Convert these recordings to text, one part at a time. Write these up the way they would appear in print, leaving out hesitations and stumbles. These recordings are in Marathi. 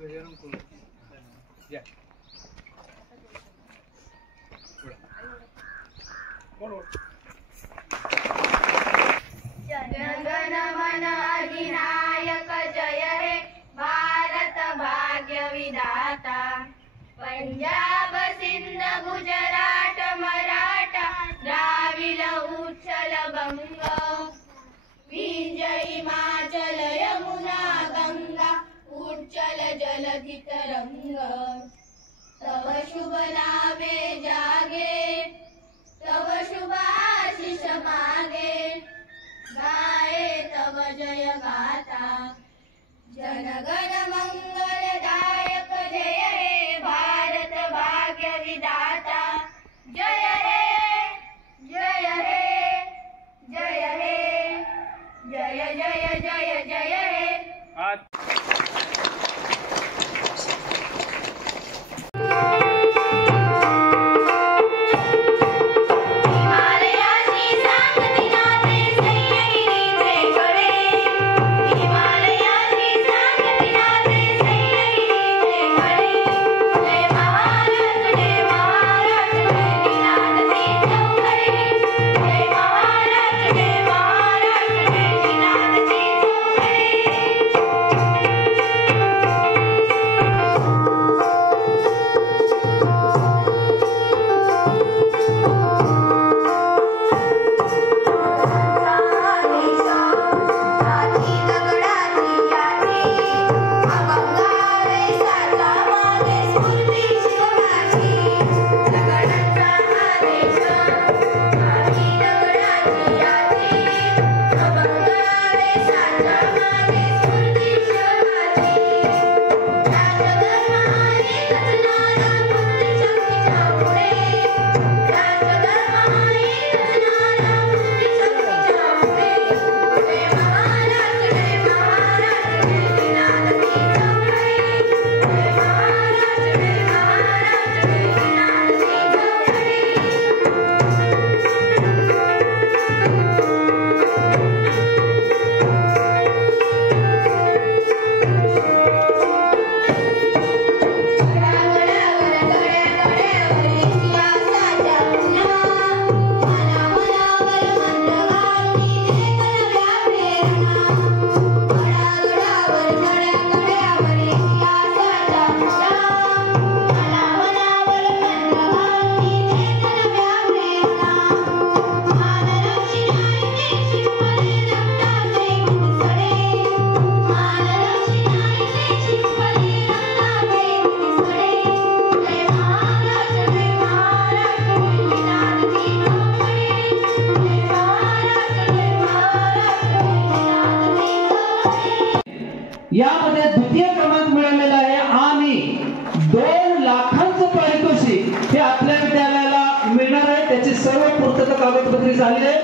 जनगण मन अधिनायक जय हे भारत भाग्य विधाता। पंजाब सिंध गुजरात मराठा द्राविड उच्चल बंग विंध्य हिमाचल यमुना गंगा उच्चल जलधि तरंग। तव शुभ नामे जागे तव शुभ आशीष मागे गाए तव जय गाथा। जनगण मंगलदायक जय हे भारत भाग्य विधाता। जय हे जय हे जय हे जय जय जय जय हे। यामध्ये द्वितीय क्रमांक मिळालेला आहे आणि 2 लाखांचं पारितोषिक हे आपल्या विद्यालयाला मिळणार आहे। त्याची सर्व पूर्तता कागदपत्रे झाली आहे।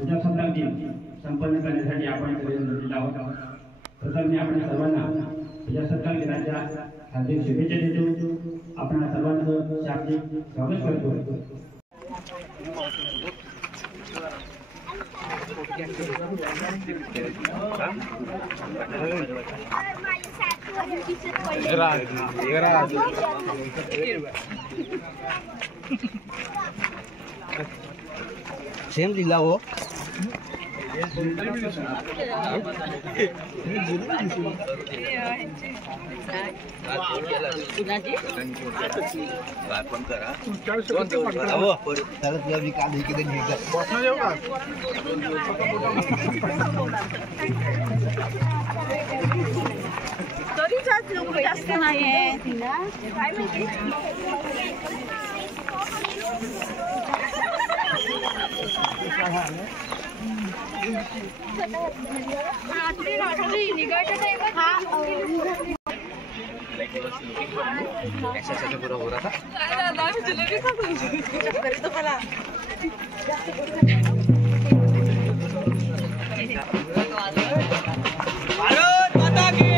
प्रजासत्ताक दिन संपन्न करण्यासाठी आपण जमलेलो आहोत। प्रथम मी आपण सर्वांना प्रजासत्ताक दिनाच्या हार्दिक शुभेच्छा देतो। आपण सर्वांचं शाब्दिक स्वागत करतो। सेम जिल्हा हो तरी जास्त नाहीये काय माहिती ऐसा पूरा हो रहा था भारत माता की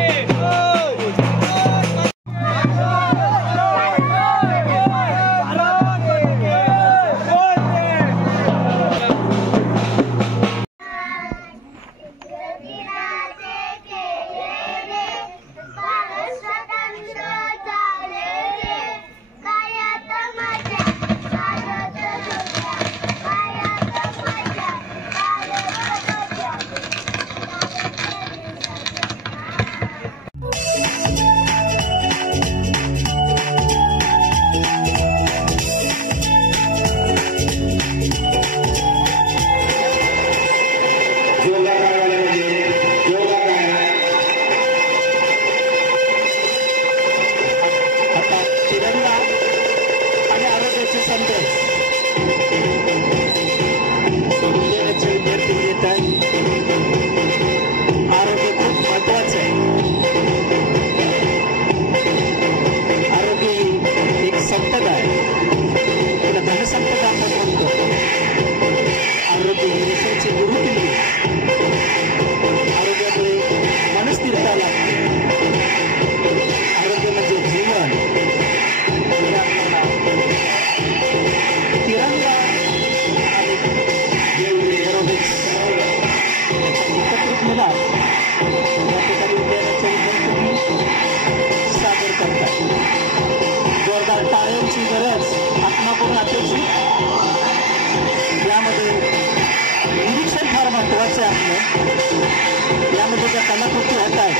यामध्ये ज्या कलाकृती होत आहेत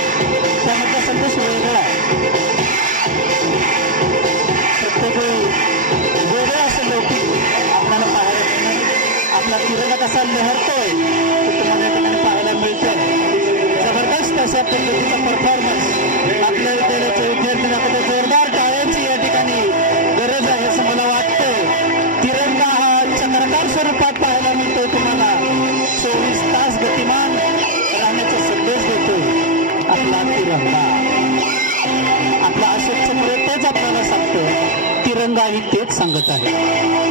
त्यामधला संदेश वेगळा आहे. प्रत्येक वेगळं असं लौकिक आपल्याला पाहायला मिळणार. आपला तिरंगा कसा लहरतोय ते तुम्हाला या ठिकाणी पाहायला मिळतोय. जबरदस्त अशा पद्धतीचा परफॉर्मन्स आपल्या विद्यालयाच्या विद्यार्थ्यांना जोरदार टाळ्यांची या ठिकाणी गरज आहे असं मला वाटतं. तिरंगा हा चंद्रकार स्वरूपात पाहायला मिळतोय तुम्हाला. 24 तास गतिमान राहण्याचा संदेश देतोय आपला तिरंगा. आपला अशोक चक्र तेच आपल्याला सांगतं. तिरंगा ही तेच सांगत आहे.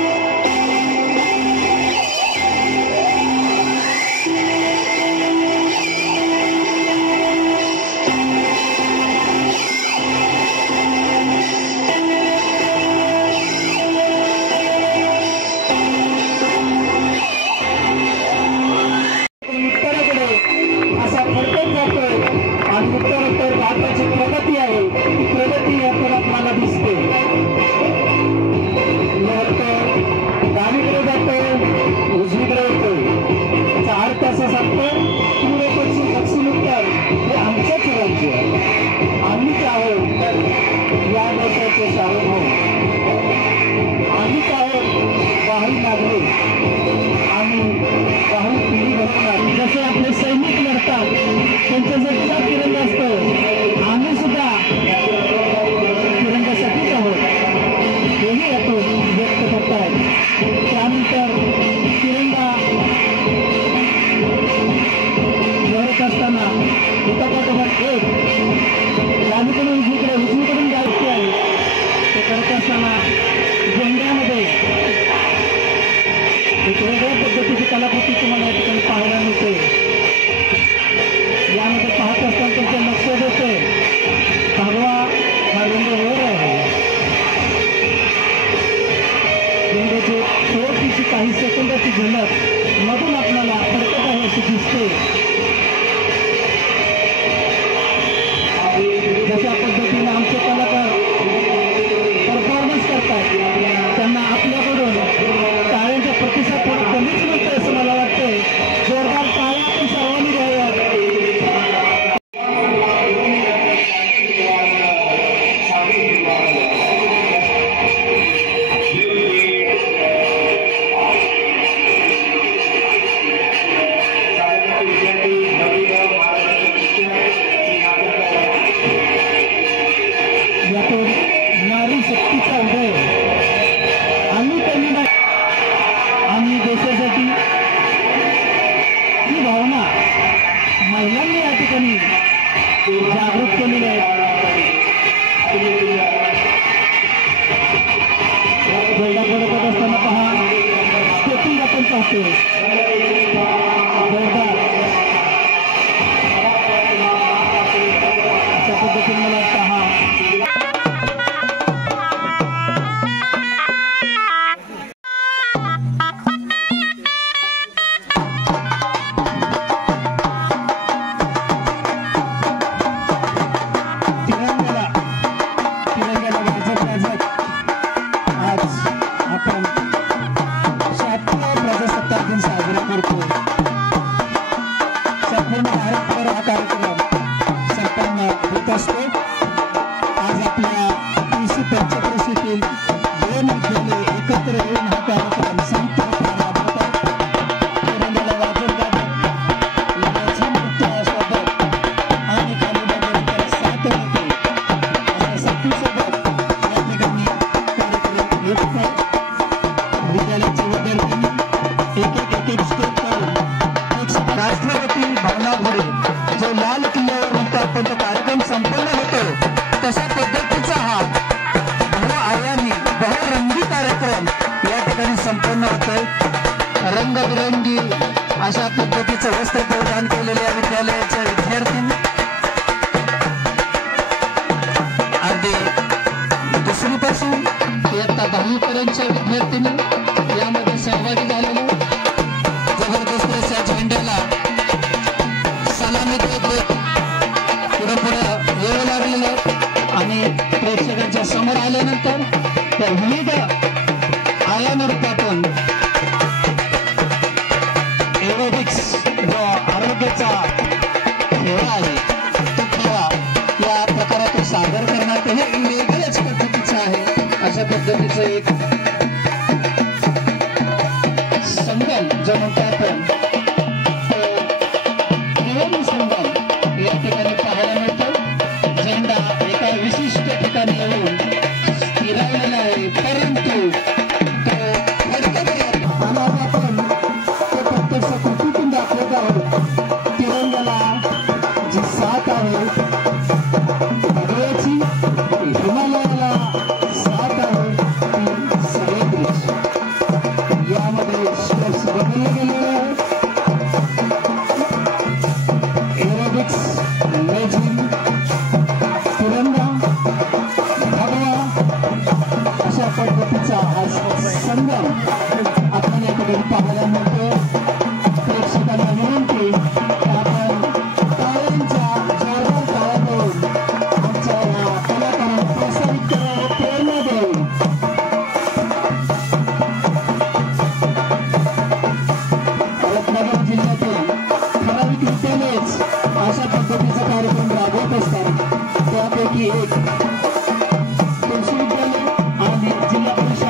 जसे आपले सैनिक लढतात त्यांचं जर तिरंगा असतं आम्ही सुद्धा तिरंगासाठीच आहोत हेही यातून व्यक्त करतात. त्यानंतर तिरंगा लढत असताना एकापाठोपाठ एक डावीकडून उजवीकडून जायचे आहे ते करत असताना झेंड्यामध्ये हस्ते प्रदान केलेल्या विद्यालयाच्या विद्यार्थ्यांनी अगदी 2री पासून इयत्ता 10वी पर्यंतच्या विद्यार्थ्यांनी यामध्ये सहभागी झालेले जबरदस्त अशा झेंड्याला सलामी देत पुढे येऊ लागलेलं आणि प्रेक्षकांच्या समोर आल्यानंतर त्या विविध आयाम रूपातून एरोबिक्स जो आरोग्याचा खेळ आहे तो खेळा या प्रकारातून सादर करण्यात हे वेगळ्याच पद्धतीचं आहे. अशा पद्धतीचं एक संगम जो म्हणतो आपण त्रिवेणी संगम या ठिकाणी पाहायला मिळतो. झेंडा एका विशिष्ट ठिकाणी येऊन स्थिरावलेला आहे परंतु दाखवत आहोत तिरंग्याला जी साथ आहे भगव्याची हिमालयाला साथ आहे ती सह्याद्रीची. यामध्ये स्टेप्स बदलले गेलेले आहेत. एरोबिक्स लेझिम तिरंगा भगवा अशा पद्धतीचा हा संगम आपण या ठिकाणी पाहायला मिळतो. प्रेक्षकांना विनंती आपण टाळ्यांच्या जोरदार टाळ्या देऊन आमच्या या कलाकारांना प्रोत्साहित करावं, प्रेरणा द्यावी. रत्नागिरी जिल्ह्यातील ठराविक विद्यालयच अशा पद्धतीचा कार्यक्रम राबवत असतात. त्यापैकी एक कृषी विद्यालय आणि जिल्हा परिषद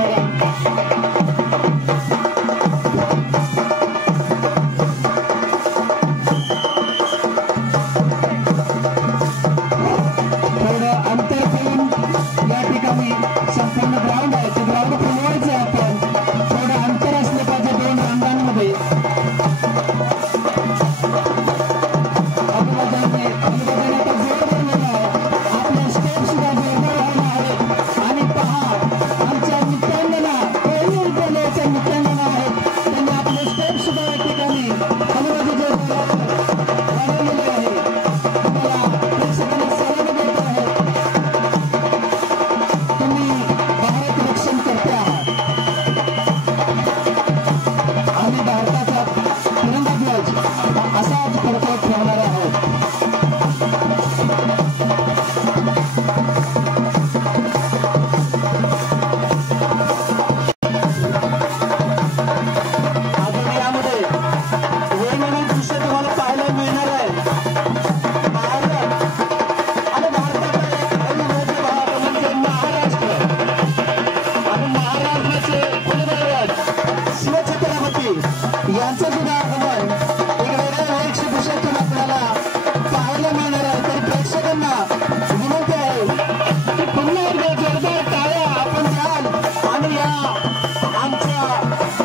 संपूर्ण ग्राउंड आहे ते ग्राउंड फिरवायचं आहे. आपण थोडं अंतर असलं पाहिजे 2 रंगांमध्ये. अभिवादनाने आता जोर बनलेला आहे. आपले स्टेप सुद्धा जोरदार व्हायला आहेत. आणि पहा आमच्या मित्रांना पहिल्या विद्यालयाच्या मित्रांना आहेत त्यांनी आपले स्टेप सुद्धा या ठिकाणी हलवाजी जोरदार वाढवलेले आहे. तुम्हाला प्रेक्षकांनी सलामी देत आहेत. आम्ही भारताचा तिरंगा ध्वज असाच फडकवत ठेवणार आहोत. अजून यामध्ये वेगवेगळी दृश्य तुम्हाला पाहायला मिळणार आहे. भारत आणि भारताचा एक अविभाज्य भाग म्हणजे महाराष्ट्र आणि महाराष्ट्राचे कुलदैवत शिवछत्रपती यांचं सुद्धा आगमन एक वेगळ्या वेशभूषेतून आपल्याला पाहायला मिळणार आहे. तर प्रेक्षकांना विनंती आहे की पुन्हा एकदा जोरदार टाळ्या आपण द्याल आणि या आमच्या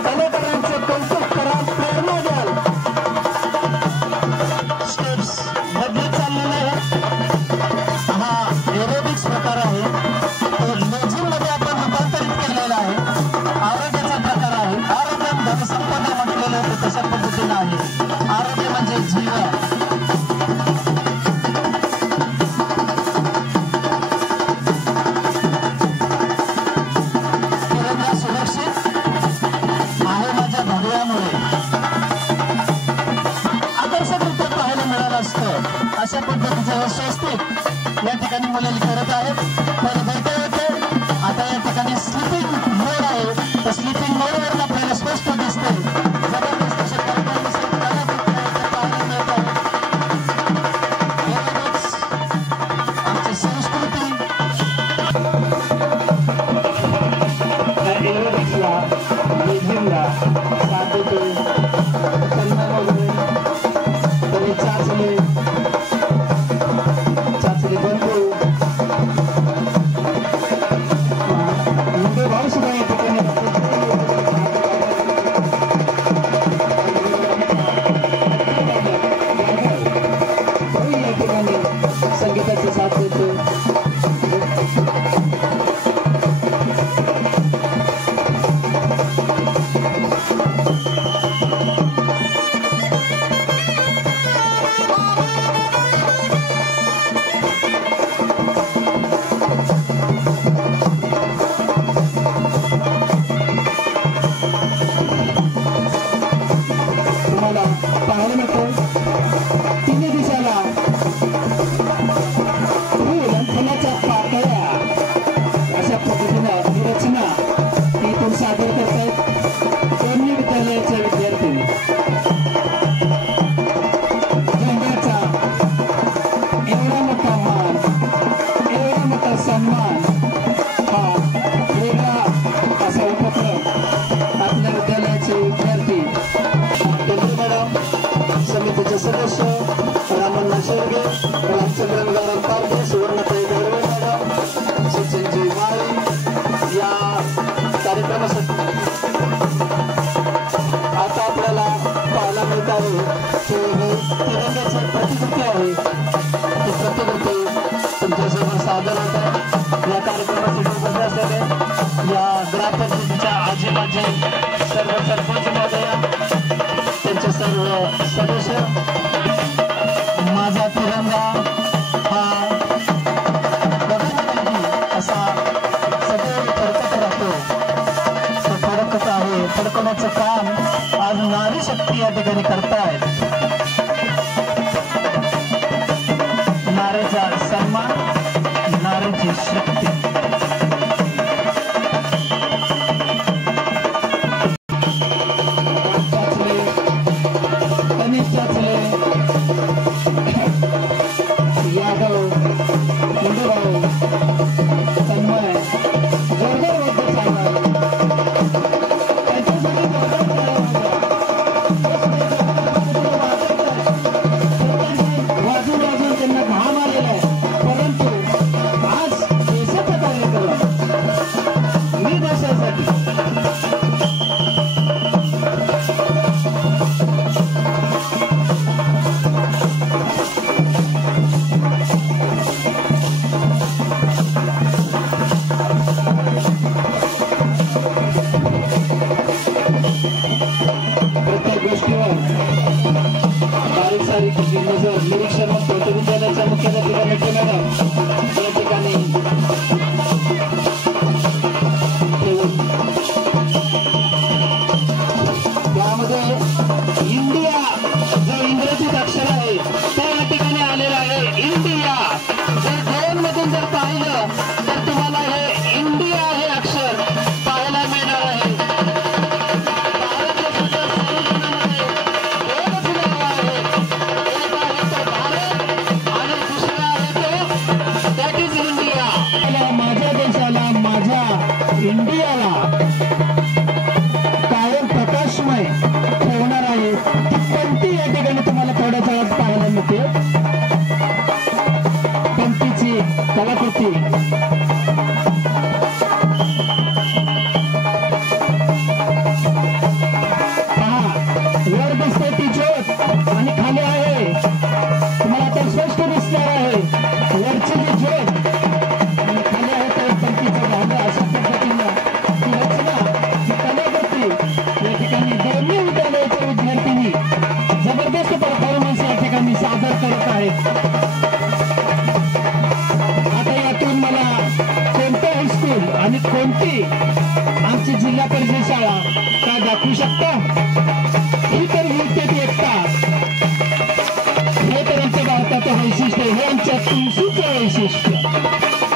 कलाकारांचं कौतुक कराल, प्रेरणा द्याल. स्टेप्स बदलत चाललेले आहेत. हा एरोबिक्स प्रकार आहे तो लेझिम मध्ये आपण रूपांतरित केलेला आहे. आरोग्याचा प्रकार आहे. आरोग्य धनसंपदा म्हटलेलं होतं तशा पद्धतीनं आहे. आरोग्य म्हणजे जीवन. तिरंगा सुरक्षित आहे माझ्या भगव्यामुळे आकर्षक रूपात पाहायला मिळालं असतं. अशा पद्धतीचं स्वस्तिक या ठिकाणी मुलं करत आहेत. तर बैठे होते आता या ठिकाणी स्लिपिंग मोड आहे. तर स्लिपिंग मोडवर आपल्याला स्पष्ट दिसते. जबरदस्त अशा पाहायला मिळत आहे. आमची संस्कृती एरोबिक्सला लेझिमला साथ देते. त्यांना वगैरे तरी चाचणी बनतो. मुंबई भाऊ सुद्धा या ठिकाणी या ठिकाणी संगीताचा साथ देतो. या कार्यक्रमासाठी उपस्थित असलेले या ग्रामपंचायतीच्या आजी माजी सर्व सरपंच महोदया, त्यांचे सर्व सदस्य, माझा तिरंगा हा असा सदैव फडकत राहतो. तो फडकत आहे. फडकवण्याचं काम आज नारी शक्ती या ठिकाणी करतायत. नारीचा सन्मान, नारीची शक्ती. यादव, मुंडेभाऊ, तन्मय जोरदार वाद्य चालणार. वाजून वाजून त्यांना घाम आलेला आहे. परंतु आज देशाचा कार्यक्रम मी देशासाठी प्रत्येक गोष्टीवर बारीक सारीक नजर निरीक्षण होतं. विद्यालयाच्या मुख्याध्यापिका मॅडम या ठिकाणी त्यामध्ये इंडिया जो इंग्रजीत अक्षर आहे त्या या ठिकाणी आलेला आहे. इंडिया जर ड्रोन मधून जर पाहिलं तर तुम्हाला हे इंडिया हे अक्षर पाहायला मिळणार आहे. माझ्या देशाला, माझ्या इंडियाला कायम प्रकाशमय ठेवणार आहे. ती पंक्ती या ठिकाणी तुम्हाला थोड्याच वेळात पाहायला मिळते. पंक्तीची कलाकृती पहा. वर दिसते ती ज्योत आणि खाली आहे, तुम्हाला आता स्पष्ट दिसणार आहे, वरची जी ज्योत आणि खाली आहे तर पंक्तीचा भाग. अशा पद्धतीनं ती रचना, ती कलाकृती या ठिकाणी दोन्ही विद्यालयाच्या विद्यार्थ्यांनी जबरदस्त परफॉर्मन्स या ठिकाणी सादर करत आहेत. आता यातून मला कोणतं हायस्कूल आणि कोणती आमची जिल्हा परिषद शाळा काय दाखवू शकता? ही तर विद्यार्थी एकता, हे तर आमच्या भारताचं वैशिष्ट्य, हे आमच्या तुळशीचं वैशिष्ट्य.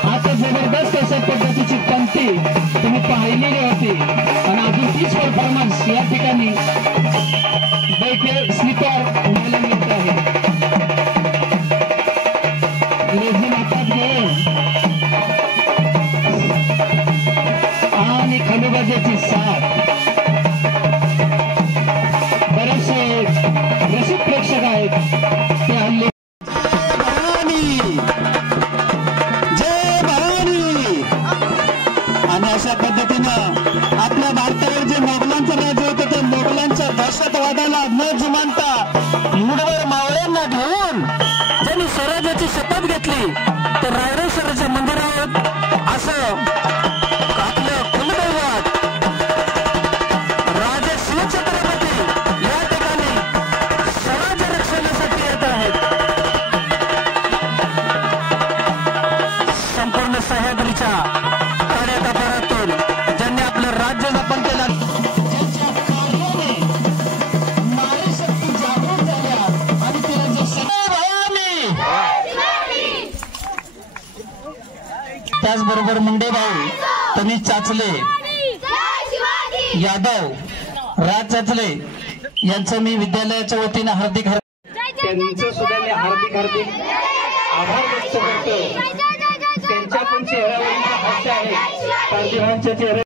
आता जबरदस्त अशा पद्धतीची पंक्ती तुम्ही पाहिलेली होती आणि अजून तीच परफॉर्मन्स या ठिकाणी बैठे स्लीपर व्हायला मिळत आहे. लेझीम हातात घेऊन आणि खंडोबाची साथ. बरेचसे रसिक प्रेक्षक आहेत ते हल्ले. जय भवानी. आणि अशा पद्धतीनं आपल्या भारतावर जे मोगलांचं राज्य होतं त्या मोगलांच्या दहशतवादाला न जुमानता मुठभर मावळ्यांना घेऊन ज्यांनी स्वराज्याची शपथ घेतली तर रायरेश्वराच्या मंदिरावर असं आपलं कुलदैवत राजे शिवछत्रपती या ठिकाणी स्वराज्य रक्षणासाठी येत आहेत. संपूर्ण सह्याद्रीच्या काड्याकापारातून ज्यांनी आपलं राज्य जपन केलं, ज्यांच्या कार्याने नारी शक्ती जागृत झाल्या आणि तिला जे त्याचबरोबर मुंडेभाऊ, तनिष चाचले, यादव, राज चाचले यांचं मी विद्यालयाच्या वतीनं हार्दिक त्यांचं सुद्धा मी हार्दिक आभार व्यक्त करतो. त्यांच्या पण चेहऱ्यावरील हास्य आहे, पार्थिवांच्या चेहऱ्या